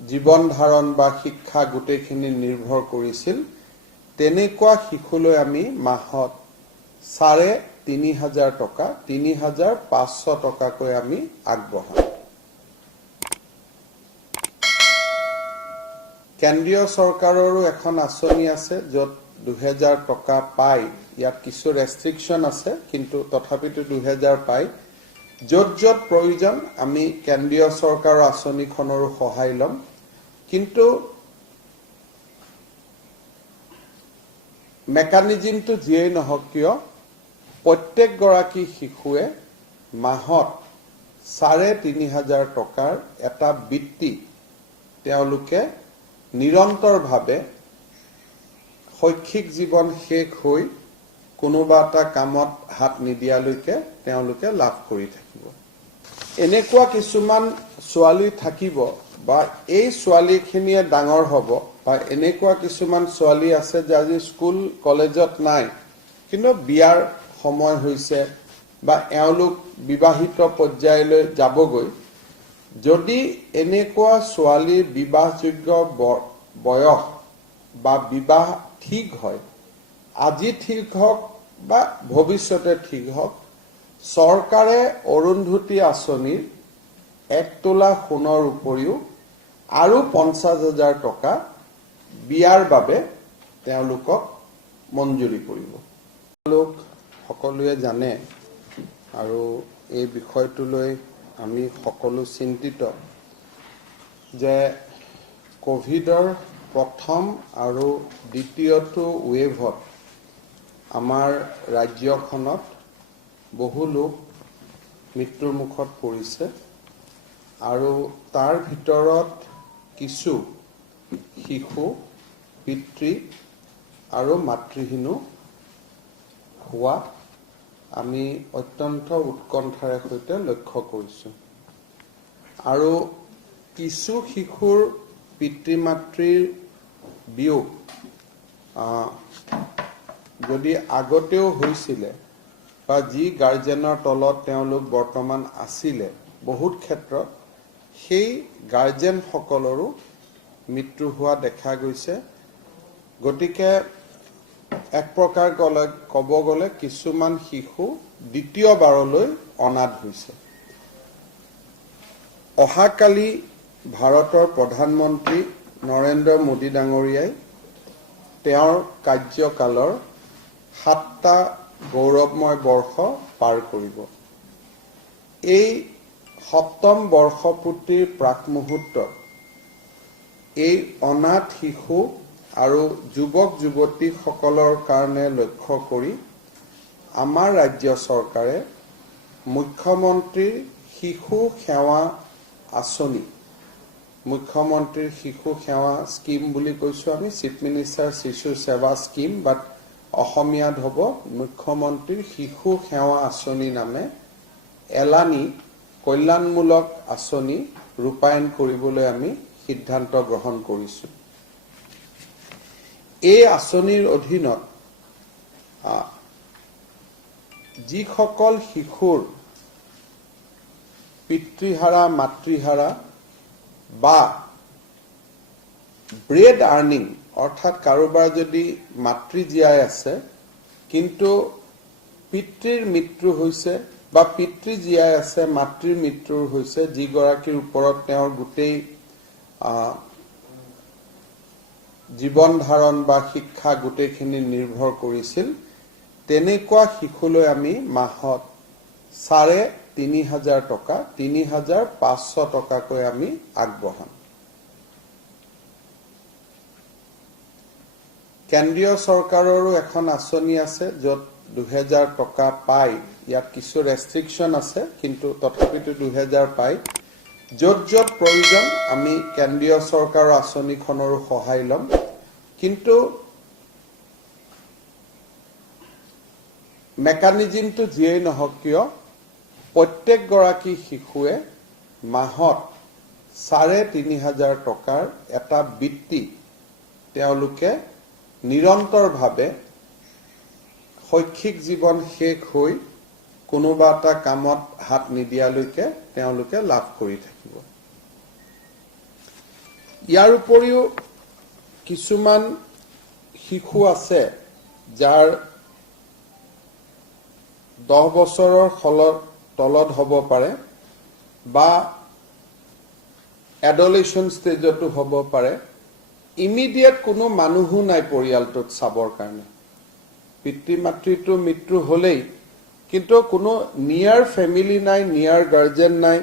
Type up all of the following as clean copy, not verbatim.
জীৱন ধাৰণ বা শিক্ষা গোটেইখিনি নিৰ্ভৰ কৰিছিল তেনেকুৱা শিশুলৈ আমি মাহত ৩,৫০০ টকা ৩,৫০০ টকাকৈ আমি আগবঢ়াওঁ। কেন্দ্ৰীয় চৰকাৰৰো এখন আঁচনি আছে য'ত ২০০০ টকা পায়। ইয়াত কিছু ৰেষ্ট্ৰিকশ্যন আছে কিন্তু তথাপিতো ২০০০ পায়। য'ত য'ত প্ৰয়োজন আমি কেন্দ্ৰীয় চৰকাৰৰ আঁচনিখনৰো সহায় ল'ম। কিন্তু মেকানিজমটো যিয়েই নহওক কিয় প্ৰত্যেকগৰাকী শিশুৱে মাহত ৩,৫০০ টকাৰ এটা বৃত্তি তেওঁলোকে নিৰন্তৰভাৱে শৈক্ষিক জীৱন শেষ হৈ কোনোবা এটা কামত হাত নিদিয়ালৈকে তেওঁলোকে লাভ কৰি থাকিব। এনেকুৱা কিছুমান ছোৱালী থাকিব বা এই ছোৱালীখিনিয়ে ডাঙৰ হ'ব বা এনেকুৱা কিছুমান ছোৱালী আছে যে আজি স্কুল কলেজত নাই কিন্তু বিয়াৰ সময় হৈছে বা এওঁলোক বিবাহিত পৰ্যায়লৈ যাবগৈ। যদি এনেকুৱা ছোৱালীৰ বিবাহযোগ্য বয়স বা বিবাহ ঠিক হয়, আজি ঠিক হওক বা ভৱিষ্যতে ঠিক হওক, চৰকাৰে অৰুন্ধতী আঁচনিৰ ১ তোলা সোণৰ উপৰিও আৰু ৫০,০০০ টকা বিয়াৰ বাবে তেওঁলোকক মঞ্জুৰি কৰিব। তেওঁলোক সকলোৱে জানে আৰু এই বিষয়টোলৈ আমি সকলো চিন্তিত যে কোভিডৰ প্ৰথম আৰু দ্বিতীয়টো ৱেভত আমাৰ ৰাজ্যখনত বহু লোক মৃত্যুৰ মুখত পৰিছে আৰু তাৰ ভিতৰত কিছু শিশু পিতৃ আৰু মাতৃহীনো হোৱা আমি অত্যন্ত উৎকণ্ঠাৰে সৈতে লক্ষ্য কৰিছোঁ। আৰু কিছু শিশুৰ পিতৃ মাতৃৰ বিয়োগ যদি আগতেও হৈছিলে বা যি গাৰ্জেনৰ তলত তেওঁলোক বৰ্তমান আছিলে, বহুত ক্ষেত্ৰত সেই গাৰ্জেনসকলৰো মৃত্যু হোৱা দেখা গৈছে। গতিকে এক প্ৰকাৰ ক'ব গ'লে কিছুমান শিশু দ্বিতীয়বাৰলৈ অনাথ হৈছে। অহাকালি ভাৰতৰ প্ৰধানমন্ত্ৰী নৰেন্দ্ৰ মোদী ডাঙৰীয়াই তেওঁৰ কাৰ্যকালৰ ৭টা গৌৰৱময় বৰ্ষ পাৰ কৰিব। এই ৭ম বৰ্ষপূৰ্তিৰ প্ৰাক মুহূৰ্তত এই অনাথ শিশু আৰু যুৱক যুৱতীসকলৰ কাৰণে লক্ষ্য কৰি আমাৰ ৰাজ্য চৰকাৰে মুখ্যমন্ত্ৰীৰ শিশু সেৱা আঁচনি, মুখ্যমন্ত্ৰীৰ শিশু সেৱা স্কিম বুলি কৈছোঁ আমি, চিফ মিনিষ্টাৰ শিশু সেৱা স্কিম, বাট অসমীয়াত হ'ব মুখ্যমন্ত্ৰীৰ শিশু সেৱা আঁচনি নামে এলানি কল্যাণমূলক আঁচনি ৰূপায়ণ কৰিবলৈ আমি সিদ্ধান্ত গ্ৰহণ কৰিছোঁ। এই আঁচনিৰ অধীনত যিসকল শিশুৰ পিতৃহাৰা মাতৃহাৰা বা ব্ৰেড আৰ্নিং অৰ্থাৎ কাৰোবাৰ যদি মাতৃ জীয়াই আছে কিন্তু পিতৃৰ মৃত্যু হৈছে বা পিতৃ জীয়াই আছে মাতৃৰ মৃত্যু হৈছে, যিগৰাকীৰ ওপৰত তেওঁৰ গোটেই জীৱন ধাৰণ বা শিক্ষা গোটেইখিনি নিৰ্ভৰ কৰিছিল, তেনেকুৱা শিশুলৈ আমি মাহত ৩,৫০০ টকা ৩,৫০০ টকাকৈ আমি আগবঢ়াম। কেন্দ্ৰীয় চৰকাৰৰো এখন আঁচনি আছে য'ত ২০০০ টকা পায়। ইয়াত কিছু ৰেষ্ট্ৰিকশ্যন আছে কিন্তু তথাপিতো ২০০০ পায়। য'ত য'ত প্ৰয়োজন আমি কেন্দ্ৰীয় চৰকাৰৰ আঁচনিখনৰো সহায় ল'ম। কিন্তু মেকানিজমটো যিয়েই নহওক কিয় প্ৰত্যেকগৰাকী শিশুৱে মাহত ৩,৫০০ টকাৰ এটা বৃত্তি তেওঁলোকে নিৰন্তৰভাৱে শৈক্ষিক জীৱন শেষ হৈ কোনোবা এটা কামত হাত নিদিয়ালৈকে তেওঁলোকে লাভ কৰি থাকিব। ইয়াৰ উপৰিও কিছুমান শিশু আছে যাৰ 10 বছৰৰ তলত হ'ব পাৰে বা এডলেশন ষ্টেজতো হ'ব পাৰে ইমিডিয়েট কোনো মানুহো নাই পৰিয়ালটোত চাবৰ কাৰণে পিতৃ মাতৃটো মৃত্যু হলেই কিন্তু কোনো নিয়াৰ ফ্যামিলি নাই নিয়াৰ গাৰ্জেন নাই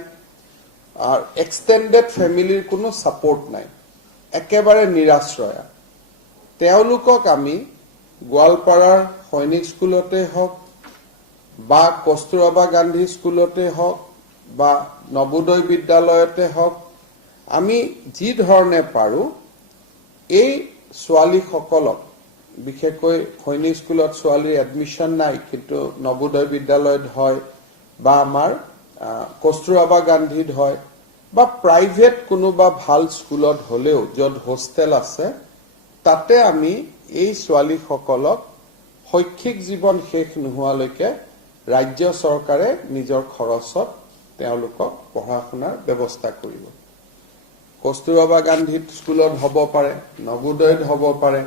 আৰ এক্সটেন্ডেড ফ্যামিলিৰ কোনো সাপোৰ্ট নাই একেবাৰে নিৰাশ্ৰয়া তেওঁলোকক আমি গোৱালপাৰাৰ সৈনিক স্কুলতে হওক বা কস্তুৰবা গান্ধী স্কুলতে হওক বা নবোদয় বিদ্যালয়তে হওক আমি যি ধৰণে পাৰো এই ছোৱালীসকলক বিশেষকৈ সৈনিক স্কুলত ছোৱালীৰ এডমিশন নাই কিন্তু নবোদয় বিদ্যালয়ত হয় বা আমাৰ কস্তুৰবা গান্ধীত হয় বা প্ৰাইভেট কোনোবা ভাল স্কুলত হলেও যত হোস্টেল আছে তাতে আমি এই ছোৱালীসকলক শৈক্ষিক জীৱন শেষ নোহোৱালৈকে ৰাজ্য চৰকাৰে নিজৰ খৰচত তেওঁলোকক পঢ়া-শুনাৰ ব্যৱস্থা কৰিব কস্তুৰবা গান্ধী স্কুলত হ'ব পাৰে নবোদয়ত হ'ব পাৰে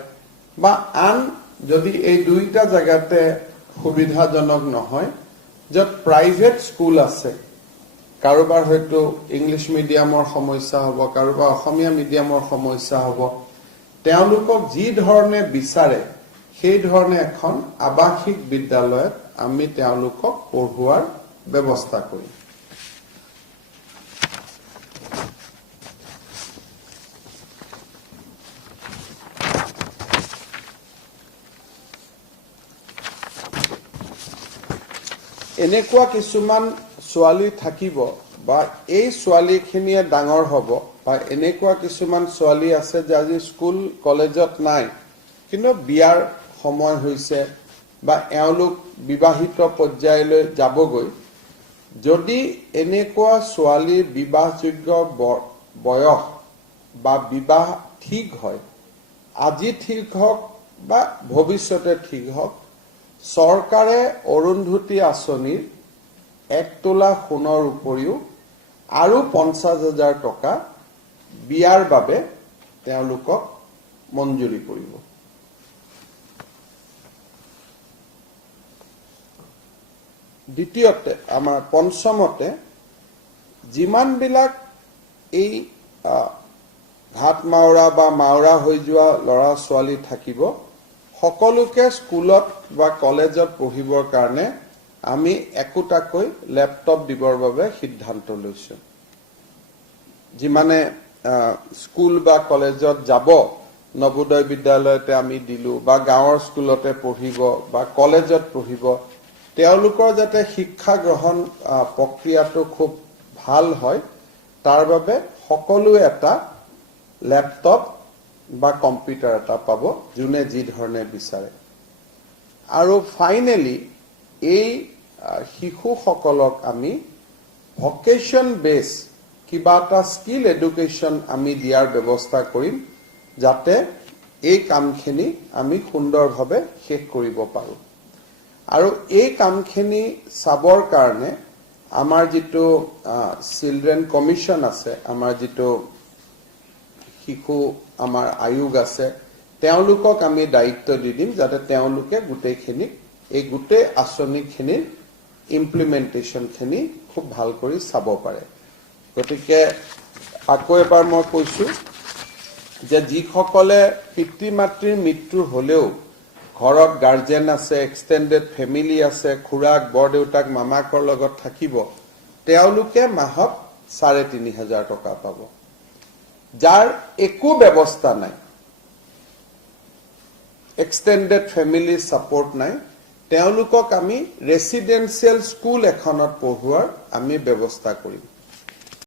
বা আন যদি এই দুইটা জায়গাতে সুবিধাজনক নহয় যত প্ৰাইভেট স্কুল আছে কাৰোবাৰ হয়তো ইংলিশ মিডিয়ামৰ সমস্যা হ'ব কাৰোবাৰ অসমীয়া মিডিয়ামৰ সমস্যা হ'ব তেওঁলোকক যি ধৰণে বিচাৰে সেই ধৰণে এখন আৱাসিক বিদ্যালয়ত আমি তেওঁলোকক পঢ়ুৱাৰ ব্যৱস্থা কৰিম এনেকুৱা কিছুমান ছোৱালী থাকিব বা এই ছোৱালীখিনিয়ে ডাঙৰ হ'ব বা এনেকুৱা কিছুমান ছোৱালী আছে যে আজি স্কুল কলেজত নাই কিন্তু বিয়াৰ সময় হৈছে বা এওঁলোক বিবাহিত পৰ্যায়লৈ যাবগৈ যদি এনেকুৱা ছোৱালীৰ বিবাহযোগ্য বয়স বা বিবাহ ঠিক হয় আজি ঠিক হওক বা ভৱিষ্যতে ঠিক হওক চৰকাৰে অৰুন্ধতী আঁচনিৰ 1 তোলা সোণৰ উপৰিও আৰু 50,000 টকা বিয়াৰ বাবে তেওঁলোকক মঞ্জুৰি কৰিব দ্বিতীয়তে আমাৰ পঞ্চমতে যিমানবিলাক এই ঘাট মাওৰা বা মাওৰা হৈ যোৱা ল'ৰা ছোৱালী থাকিব সকলোকে স্কুলত বা কলেজত পঢ়িবৰ কাৰণে আমি একোটাকৈ ল্যাপটপ দিবৰ বাবে সিদ্ধান্ত লৈছো যিমানে স্কুল বা কলেজত যাব নবোদয় বিদ্যালয়তে আমি দিলু বা গাঁৱৰ স্কুলতে পঢ়িব বা কলেজত পঢ়িব তেওঁলোকৰ যাতে শিক্ষা গ্ৰহণ প্ৰক্ৰিয়াটো খুব ভাল হয় তাৰ বাবে সকলো এটা ল্যাপটপ বা কম্পিউটাৰ এটা পাব যোনে যি ধৰণে বিচাৰে আৰু ফাইনালি এই শিশুসকলক আমি ভকেশন বেস কিবা এটা স্কিল এডুকেশন আমি দিয়াৰ ব্যৱস্থা কৰিম যাতে এই কামখিনি আমি সুন্দৰভাৱে শেষ কৰিব পাৰো আৰু এই কামখিনি চাবৰ কাৰণে আমাৰ যেটো চিলড্ৰেন কমিশন আছে আমাৰ যেটো শিশু আমাৰ আয়োগ আছে তেওঁলোকক আমি দায়িত্ব দি দিম যাতে তেওঁলোকে গুটেইখিনি এই গুটে আঁচনিখিনি ইমপ্লিমেন্টেশনখিনি খুব ভাল কৰি চাব পাৰে গতিকে আকৌ এবাৰ মই কৈছো যে যিসকলে পিতৃ মাতৃৰ মৃত্যু হলেও ঘৰত গাৰ্জেন আছে এক্সটেন্ডেড ফ্যামিলি আছে খুৰাক বৰদেউতাক মামাকৰ লগত থাকিব তেওঁলোকে মাহত 3,500 টকা পাব যাৰ একো ব্যৱস্থা নাই এক্সটেন্ডেড ফ্যামিলি সাপোৰ্ট নাই তেওঁলোকক আমি ৰেসিডেন্সিয়েল স্কুল এখনত পঢ়ুৱাৰ আমি ব্যৱস্থা কৰিম